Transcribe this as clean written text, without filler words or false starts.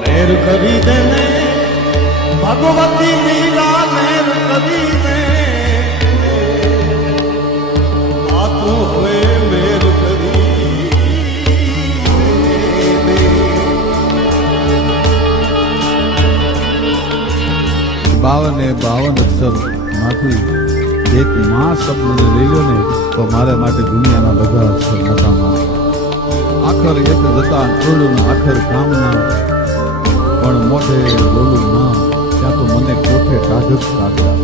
મેર કરી દેને ભગવતી લીલા મેર કરી દે આ તું હવે મેર કરી દે. 52 અક્ષર માંથી એક માં શબ્દને લઈ લો ને તો મારે માટે દુનિયાના બધા અક્ષર નકામા. આખર એક જતા ટોળું આખર કામના પણ મોઢે બોલું ના ત્યાં તો મને કોઠે કાઢ કાઢ્યા.